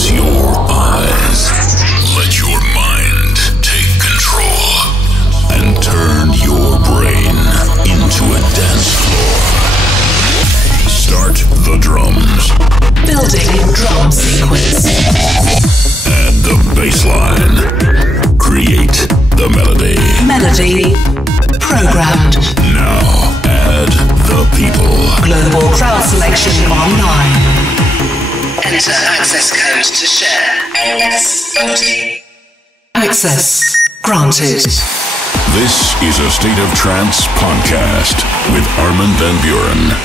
Close your eyes. Let your mind take control. And turn your brain into a dance floor. Start the drums. Building drum sequence. Add the bass line. Create the melody. Melody programmed. Now add the people. Global crowd selection online. Enter access code to share. ASOT. Access granted. This is A State of Trance podcast with Armin van Buuren.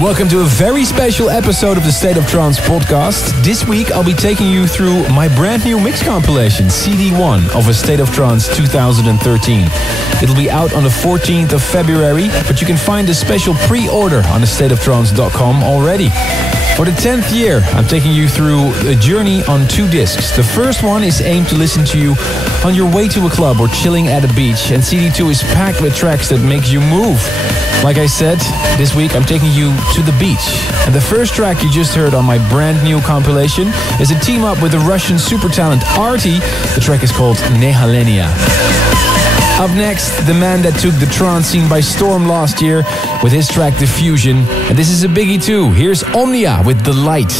Welcome to a very special episode of the State of Trance podcast. This week I'll be taking you through my brand new mix compilation, CD1 of A State of Trance 2013. It'll be out on the 14th of February, but you can find a special pre-order on thestateoftrance.com already. For the 10th year, I'm taking you through a journey on 2 discs. The first one is aimed to listen to you on your way to a club or chilling at a beach, and CD2 is packed with tracks that make you move. Like I said, this week I'm taking you to the beach. And the first track you just heard on my brand new compilation is a team up with the Russian super talent Arty. The track is called Nehalennia. Up next, the man that took the trance scene by storm last year with his track Diffusion. And this is a biggie too. Here's Omnia with The Light.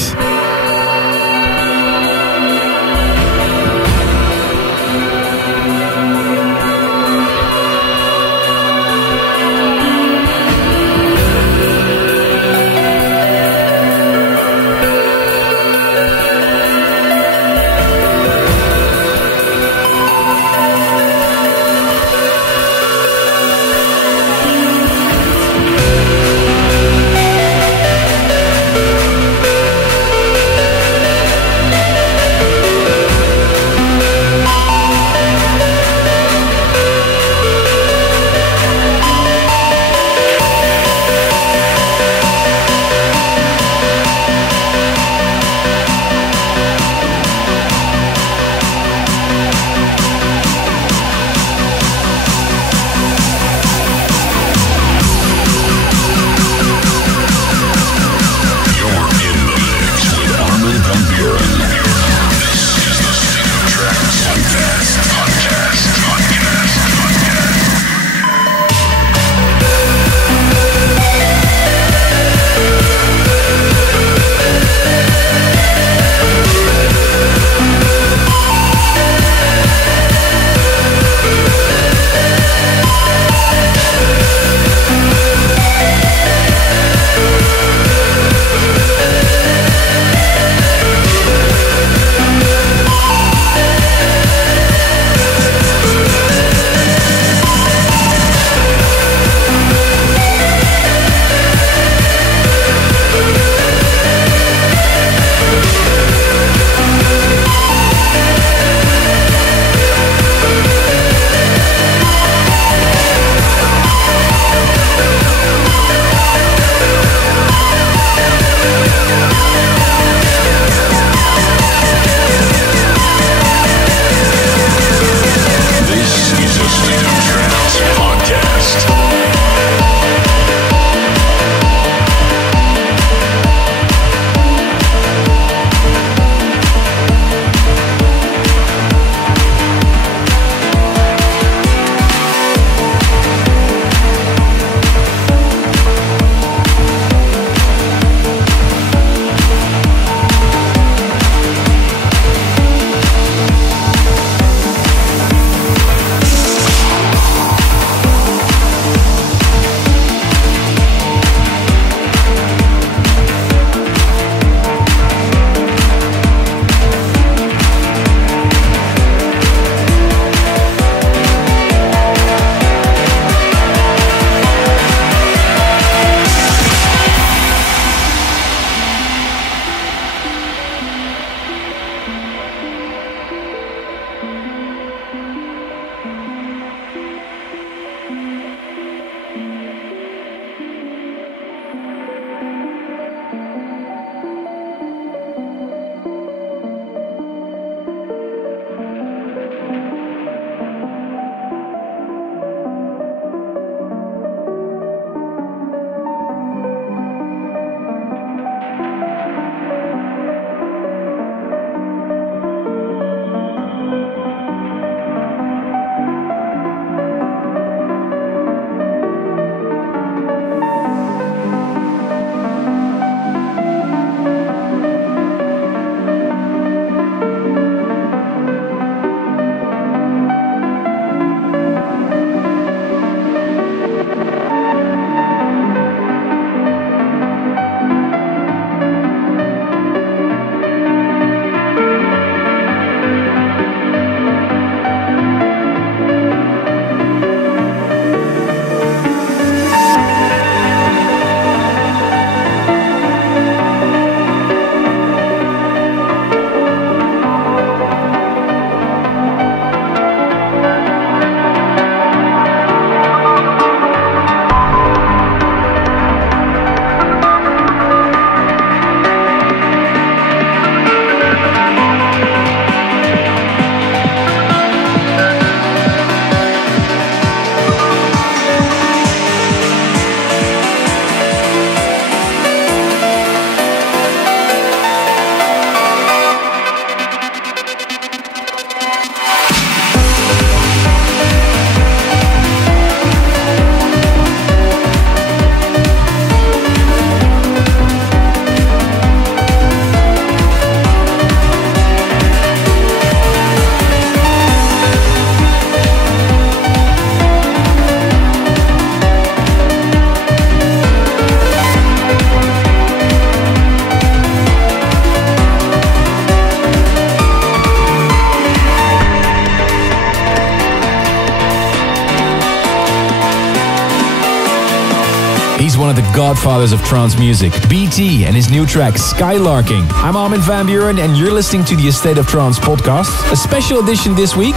He's one of the godfathers of trance music, BT, and his new track, Skylarking. I'm Armin van Buuren, and you're listening to the A State of Trance podcast. A special edition this week.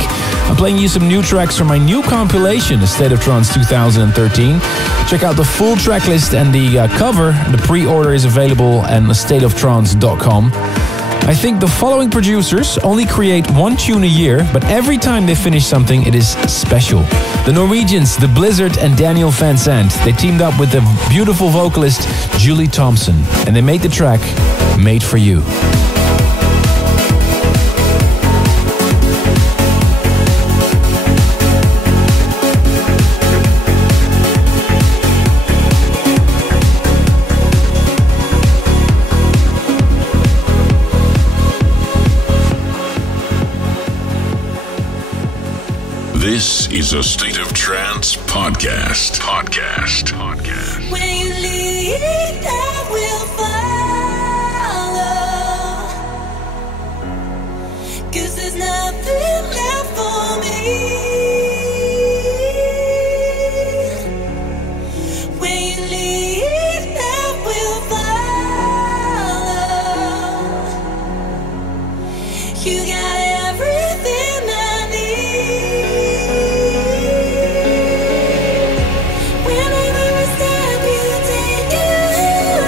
I'm playing you some new tracks from my new compilation, A State of Trance 2013. Check out the full track list and the cover. The pre-order is available on astateoftrance.com. I think the following producers only create one tune a year, but every time they finish something, it is special. The Norwegians, The Blizzard and Daniel Van Sant, they teamed up with the beautiful vocalist Julie Thompson, and they made the track Made for You. This is a State of Trance podcast. When you lead, I will follow. 'Cause there's nothing left for me. When you lead, I will follow. You got everything I need. Wherever I step, you take it.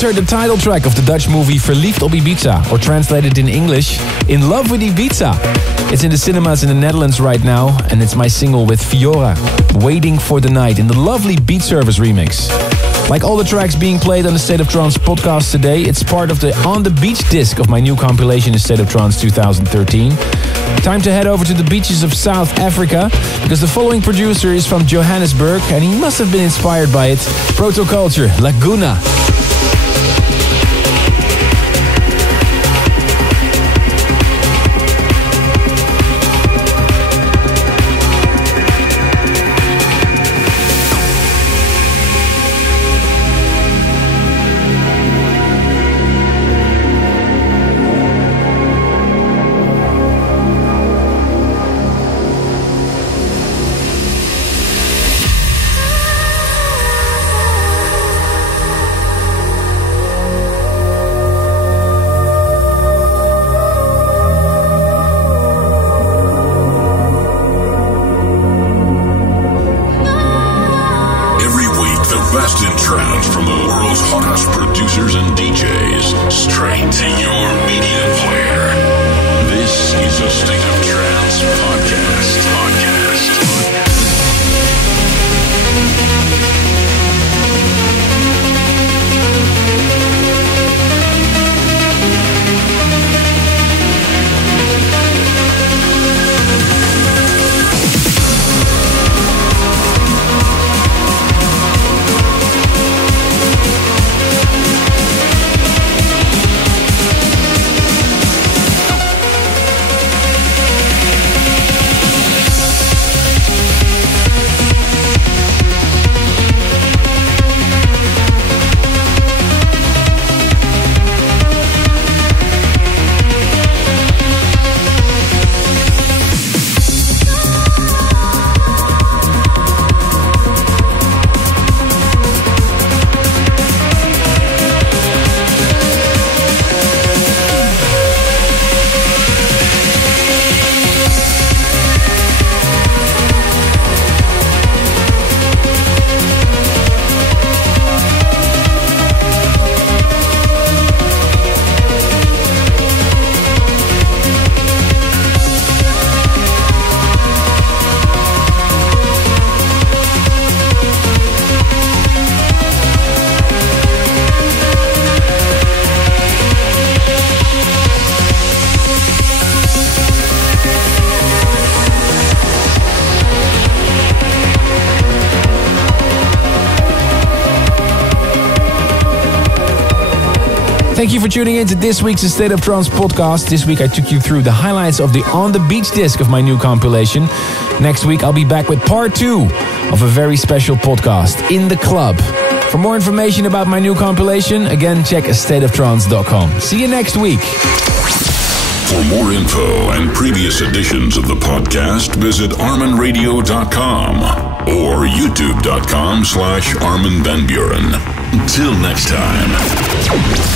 just heard the title track of the Dutch movie Verliefd op Ibiza, or translated in English, In Love with Ibiza. It's in the cinemas in the Netherlands right now, and it's my single with Fiora, Waiting for the Night, in the lovely Beat Service remix. Like all the tracks being played on the State of Trance podcast today, it's part of the On the Beach disc of my new compilation, The State of Trance 2013. Time to head over to the beaches of South Africa, because the following producer is from Johannesburg, and he must have been inspired by it. Protoculture, Laguna. Thank you for tuning in to this week's State of Trance podcast. This week I took you through the highlights of the On the Beach disc of my new compilation. Next week I'll be back with part 2 of a very special podcast, In the Club. For more information about my new compilation, again, check astateoftrance.com. See you next week. For more info and previous editions of the podcast, visit arminradio.com or youtube.com/Armin van Buuren. Until next time.